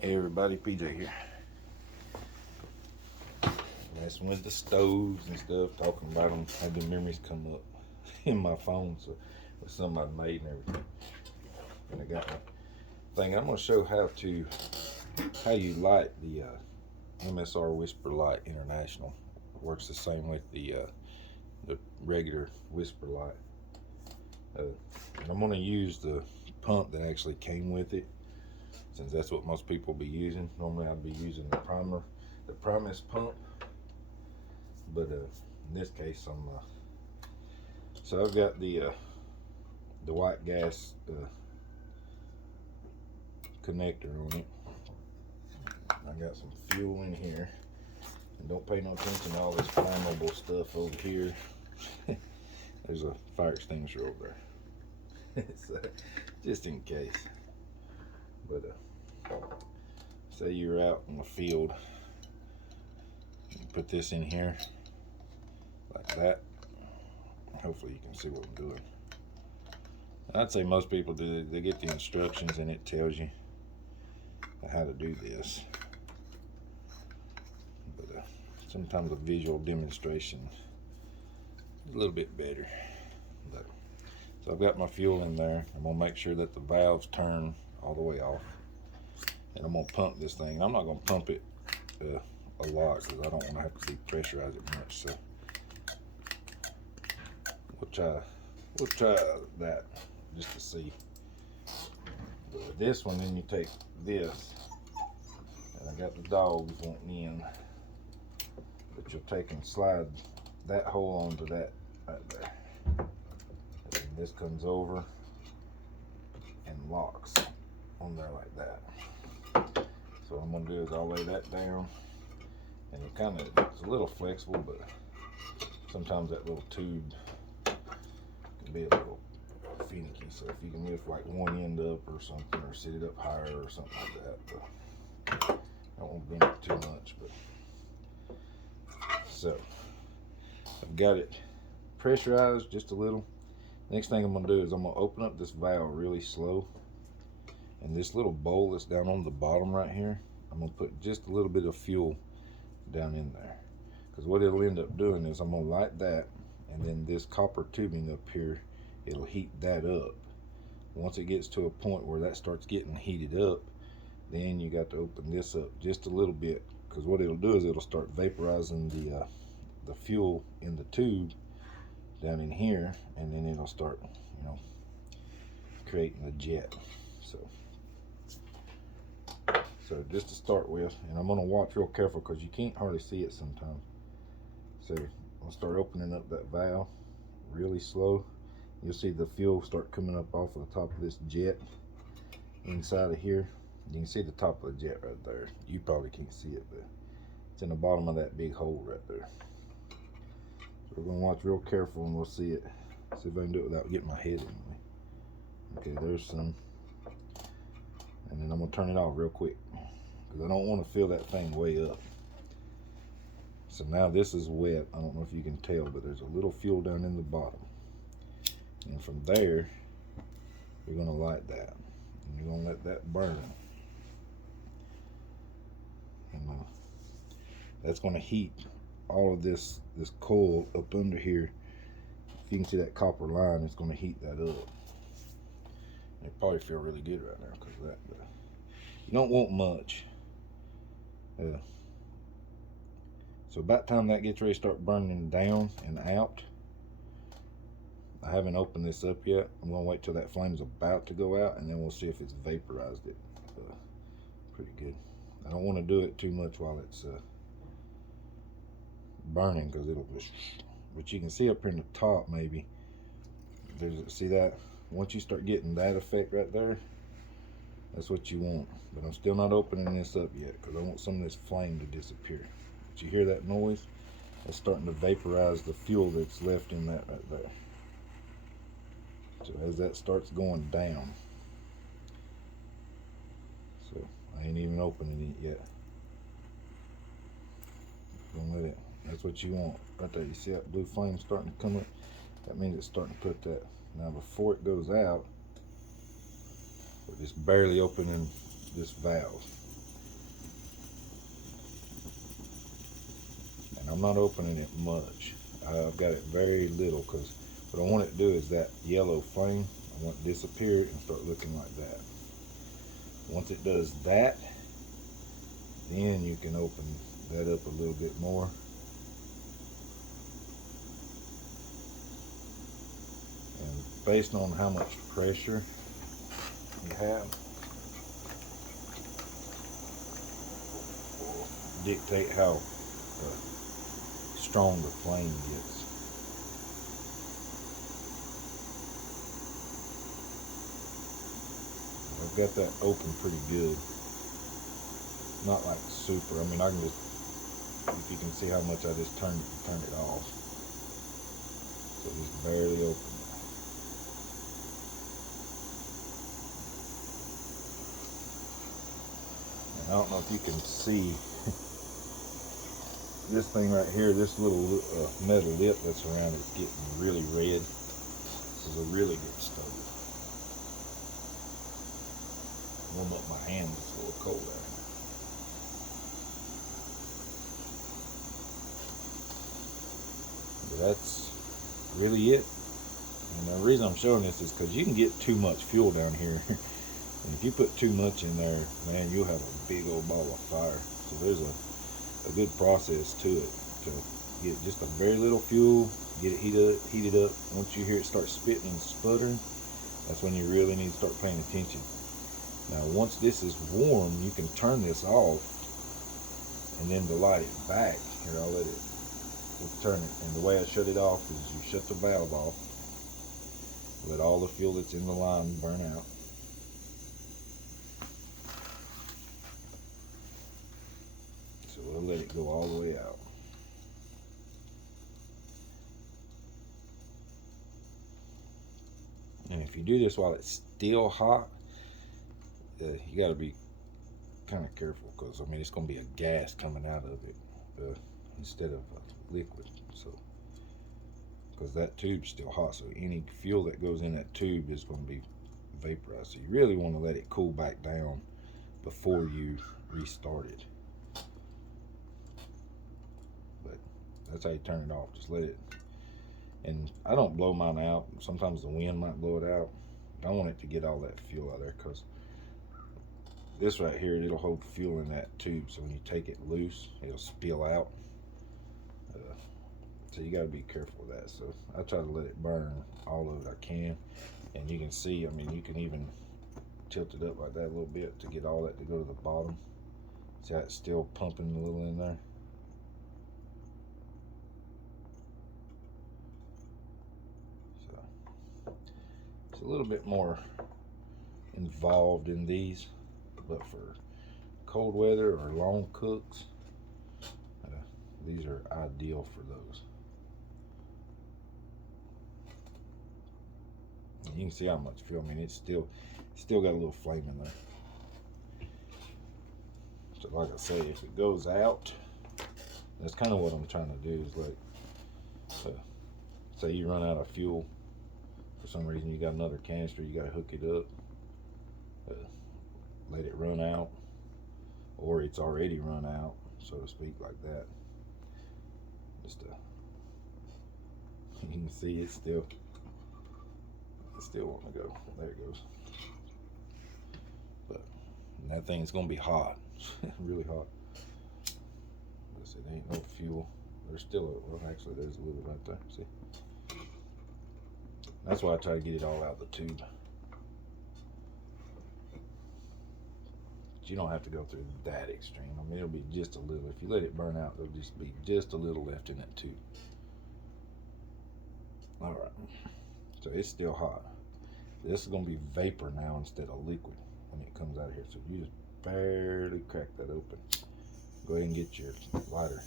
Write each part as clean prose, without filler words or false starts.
Hey everybody, PJ here. Messing with the stoves and stuff, talking about them. Had the memories come up in my phone, so with some I've made and everything. And I got my thing. I'm gonna show how you light the MSR Whisperlite International. It works the same with the regular Whisperlite. And I'm gonna use the pump that actually came with it, since that's what most people be using. Normally I'd be using the Primus pump, but in this case so I've got the white gas connector on it. I got some fuel in here, and don't pay no attention to all this flammable stuff over here. There's a fire extinguisher over there. So, just in case. But say you're out in the field, you put this in here like that. Hopefully you can see what I'm doing. I'd say most people do. They get the instructions and it tells you how to do this. But sometimes a visual demonstration is a little bit better. But, so I've got my fuel in there. I'm gonna make sure that the valves turn all the way off, and I'm gonna pump this thing. I'm not gonna pump it a lot because I don't want to have to depressurize it much. So we'll try that just to see. With this one, then you take this, and I got the dogs wanting in, but you'll take and slide that hole onto that right there, and this comes over and locks on there like that. So what I'm gonna do is I'll lay that down, and it's a little flexible, but sometimes that little tube can be a little finicky. So if you can lift like one end up or something, or sit it up higher or something like that, but I won't bend it too much. But so I've got it pressurized just a little. Next thing I'm gonna do is I'm gonna open up this valve really slow, and this little bowl that's down on the bottom right here, I'm gonna put just a little bit of fuel down in there, because what it'll end up doing is I'm gonna light that, and then this copper tubing up here, it'll heat that up. Once it gets to a point where that starts getting heated up, then you got to open this up just a little bit, because what it'll do is it'll start vaporizing the fuel in the tube down in here, and then it'll start, creating a jet. So just to start with, and I'm gonna watch real careful because you can't hardly see it sometimes. So I'll start opening up that valve really slow. You'll see the fuel start coming up off of the top of this jet inside of here. You can see the top of the jet right there. You probably can't see it, but it's in the bottom of that big hole right there. So we're gonna watch real careful, and we'll see it. See if I can do it without getting my head in the way. Okay, there's some. And then I'm gonna turn it off real quick, because I don't want to fill that thing way up. So now this is wet. I don't know if you can tell, but there's a little fuel down in the bottom. And from there, you're gonna light that, and you're gonna let that burn. And that's gonna heat all of this coil up under here. If you can see that copper line, it's gonna heat that up. It probably feel really good right now because of that, but you don't want much. So about time that gets ready to start burning down and out, I haven't opened this up yet. I'm gonna wait till that flame's about to go out, and then we'll see if it's vaporized it pretty good. I don't want to do it too much while it's burning, because it'll just, but you can see up here in the top, maybe see that. Once you start getting that effect right there, that's what you want. But I'm still not opening this up yet, because I want some of this flame to disappear. But you hear that noise? That's starting to vaporize the fuel that's left in that right there. So as that starts going down, so I ain't even opening it yet. Don't let it. That's what you want right there. You see that blue flame starting to come up? That means it's starting to put that. Now before it goes out, we're just barely opening this valve. I'm not opening it much. I've got it very little because what I want it to do is that yellow flame, I want it to disappear and start looking like that. Once it does that, then you can open that up a little bit more. And based on how much pressure you have, dictate how strong the flame gets. I've got that open pretty good. Not like super. I mean, I can just, if you can see how much I just turned it off. So just barely open. And I don't know if you can see this thing right here, this little metal lip that's around it's getting really red. This is a really good stove. Warm up my hand, it's a little cold out here. But that's really it. And the reason I'm showing this is because you can get too much fuel down here. And if you put too much in there, man, you'll have a big old ball of fire. So there's a good process to it, to get just a very little fuel, get it heated up. Once you hear it start spitting and sputtering, that's when you really need to start paying attention. Now once this is warm, you can turn this off, and then to light it back, here I'll let it, we'll turn it, and the way I shut it off is you shut the valve off, let all the fuel that's in the line burn out. So we'll let it go all the way out. And if you do this while it's still hot, you got to be kind of careful, because I mean it's going to be a gas coming out of it instead of liquid. So because that tube's still hot, so any fuel that goes in that tube is going to be vaporized. So you really want to let it cool back down before you restart it. But that's how you turn it off. Just let it. And I don't blow mine out. Sometimes the wind might blow it out. I want it to get all that fuel out there, because this right here, it'll hold fuel in that tube, so when you take it loose, it'll spill out. So you got to be careful with that. So I try to let it burn all of it I can. And you can see, I mean, you can even tilt it up like that a little bit to get all that to go to the bottom. See how it's still pumping a little in there? So it's a little bit more involved in these, but for cold weather or long cooks, these are ideal for those. And you can see how much fuel. I mean, it's still got a little flame in there. So like I say, if it goes out, that's kind of what I'm trying to do, is like, say you run out of fuel for some reason, you got another canister, you got to hook it up, let it run out, or it's already run out, so to speak, like that. Just you can see it's still wanting to go. There it goes. But that thing's gonna be hot, really hot. Let's see, there ain't no fuel. There's still well, actually there's a little right there. See, that's why I try to get it all out of the tube. But you don't have to go through that extreme. I mean, it'll be just a little. If you let it burn out, there'll just be just a little left in that tube. All right, so it's still hot. This is gonna be vapor now instead of liquid when it comes out of here. So you just barely crack that open. Go ahead and get your lighter,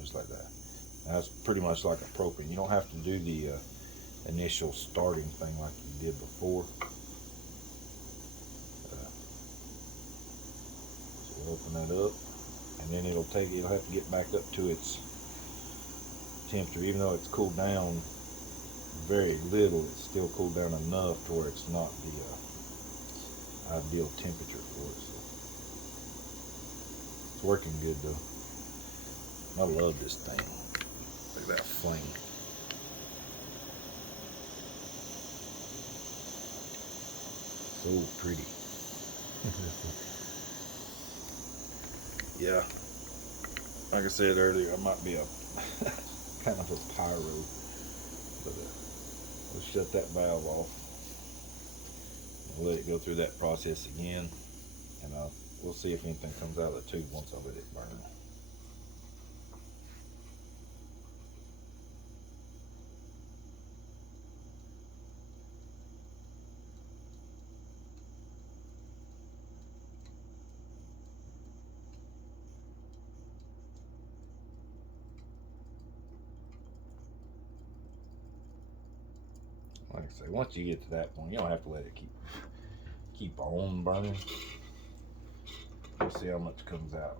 just like that. Now it's pretty much like a propane. You don't have to do the initial starting thing like you did before. So we'll open that up, and then it'll have to get back up to its temperature. Even though it's cooled down very little, it's still cooled down enough to where it's not the ideal temperature for it. So it's working good though. I love this thing. Look at that flame. So pretty. Yeah. Like I said earlier, I might be a kind of a pyro, but we'll shut that valve off and let it go through that process again, and we'll see if anything comes out of the tube once I let it burn. Like I say, once you get to that point, you don't have to let it keep on burning. We'll see how much comes out.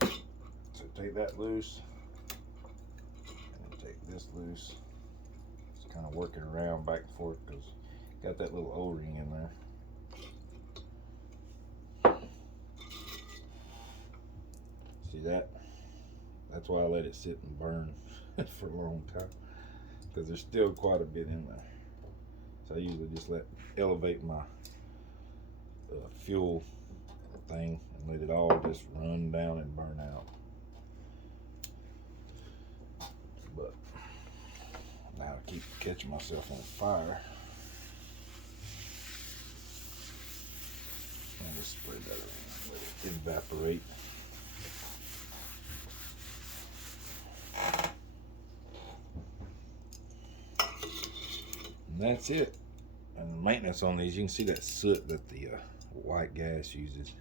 So take that loose, and then take this loose. Just kind of work it around back and forth because got that little O-ring in there. See that? That's why I let it sit and burn for a long time, because there's still quite a bit in there. So I usually just elevate my fuel thing and let it all just run down and burn out. But now I keep catching myself on fire. And just spread that around, let it evaporate. And that's it. And maintenance on these, you can see that soot that the white gas uses,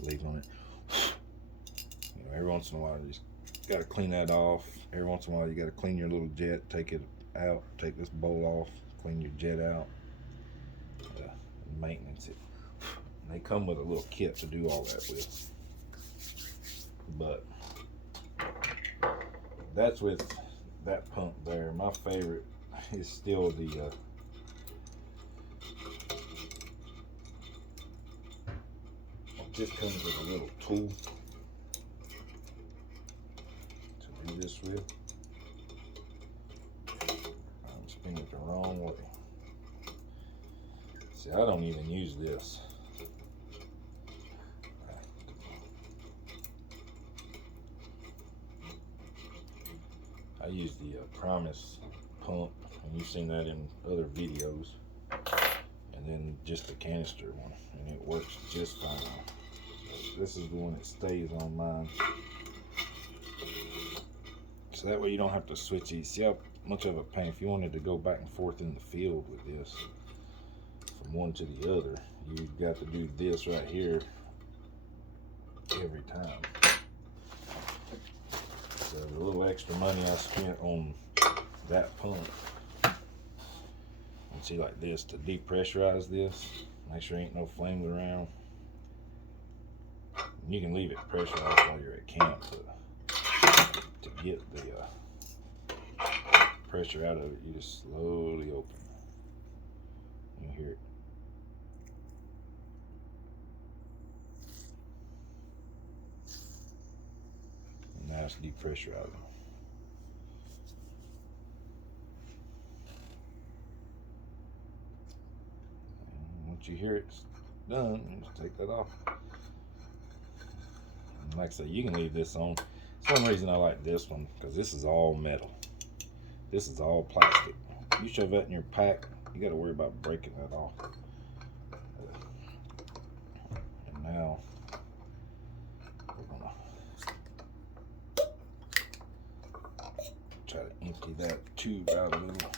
leaves on it. You know, every once in a while you just got to clean that off. Every once in a while you got to clean your little jet, take it out, take this bowl off, clean your jet out, and maintenance it. And they come with a little kit to do all that with. But that's with that pump there. My favorite is still the this comes with a little tool to do this with. I'm spinning it the wrong way. See, I don't even use this. I use the Promise pump, and you've seen that in other videos, and then just the canister one, and it works just fine. This is the one that stays on mine. So that way you don't have to switch these. See how much of a pain. If you wanted to go back and forth in the field with this, from one to the other, you've got to do this right here every time. So the little extra money I spent on that pump, and see like this, to depressurize this, make sure ain't no flames around. You can leave it pressurized while you're at camp, but to get the pressure out of it, you just slowly open. You hear it. And now it's depressurizing. And once you hear it's done, you just take that off. Like I say, you can leave this on. It's one reason I like this one, because this is all metal. This is all plastic. You shove that in your pack, you got to worry about breaking that off. And now we're gonna try to empty that tube out a little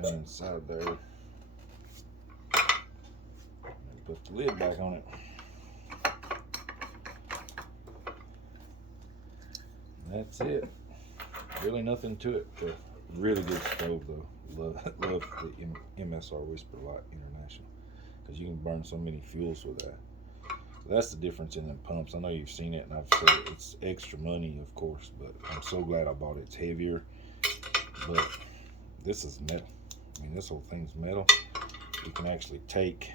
down inside there, and put the lid back on it. That's it. Really nothing to it. Really good stove though. Love the MSR Whisperlite International, because you can burn so many fuels with that. So that's the difference in the pumps. I know you've seen it, and I've said it's extra money, of course, but I'm so glad I bought it. It's heavier, but this is metal. I mean, this whole thing's metal. You can actually take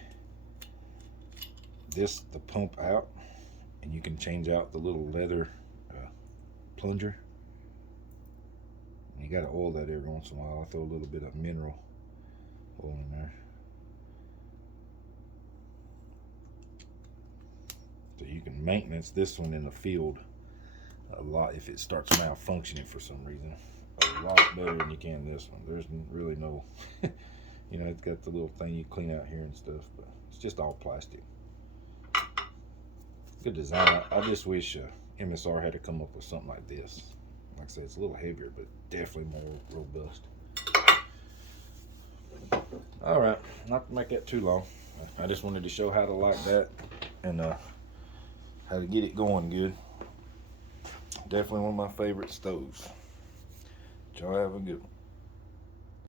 the pump out, and you can change out the little leather plunger. You gotta oil that every once in a while. I throw a little bit of mineral oil in there. So you can maintenance this one in the field a lot if it starts malfunctioning for some reason. A lot better than you can this one. There's really no, you know, it's got the little thing you clean out here and stuff, but it's just all plastic. Good design. I just wish MSR had to come up with something like this. Like I said, it's a little heavier, but definitely more robust. All right, not to make that too long. I just wanted to show how to light that and how to get it going good. Definitely one of my favorite stoves. Y'all have a good one.